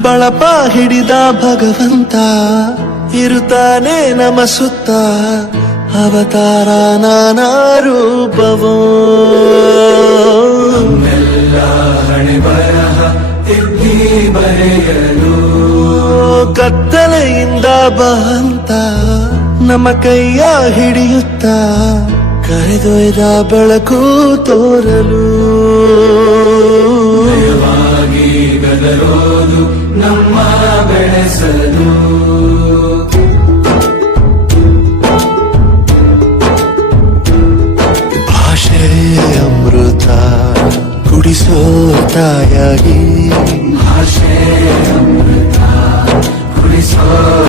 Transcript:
ಬಳಪ ಹಿಡಿದ ಭಗವಂತ ಇರುತ್ತಾನೆ ನಮ ಸುತ್ತ ಅವತಾರ ನಾನಾ ರೂಪವೋ ಹಣೆ ಬರಹ ತಿದ್ದಿ ಬರೆಯಲು ಕತ್ತಲೆಯಿಂದ ಬಹಂತ ನಮ್ಮ ಕೈಯ ಹಿಡಿಯುತ್ತ ಕರೆದೊಯ್ದ ಬೆಳಕು ತೋರಲು ಗದರೋದು ನಮ್ಮ ಬೆಳೆಸಲು